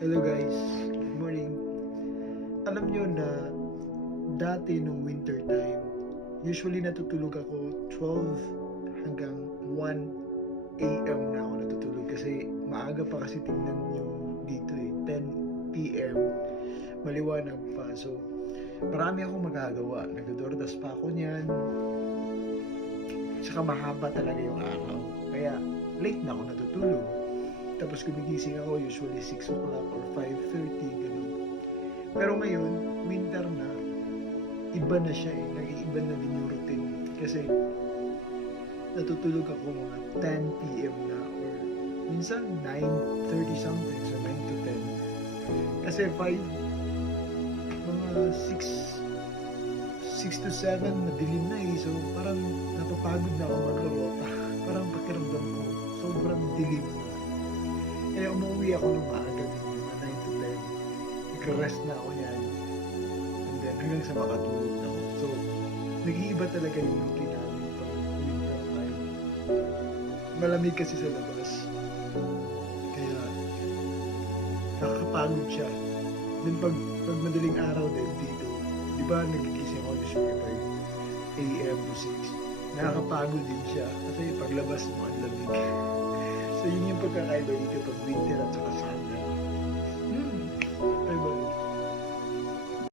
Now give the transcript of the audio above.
Hello guys, good morning. Alam nyo na dati nung winter time, usually natutulog ako 12 hanggang 1 a.m. na ako natutulog kasi maaga pa kasi tingnan nyo dito eh, 10 p.m. maliwanag pa. So, marami akong magagawa. Nagdodordas pa ako niyan. Tsaka mahaba talaga yung araw. Kaya late na ako natutulog. Tapos gumigising ako usually 6 o'clock or 5.30, ganun. Pero ngayon, winter na, iba na siya eh. Nag-iiba na din yung routine. Kasi natutulog ako mga 10 p.m. na or minsan 9.30 something, so 9 to 10. Kasi 5, mga 6, 6 to 7, madilim na eh. So parang napapagod na ako maglulota. Parang pakiramdam ko, sobrang dilim. Kaya umuwi ako ng maaga din, mga 9 to 10. Nagre-rest na ako yan. And then hanggang sa makatulog na ako. So, nag-iiba talaga yung routine namin pag winter time. Malamig kasi sa labas. Kaya, nakakapagod siya. Then pag, pag madaling araw din dito, di ba nagigising ako usually by AM to 6. Nakakapagod din siya kasi paglabas mo ang lamig. So yun yung pagkakaiba dito pag winter at saka summer.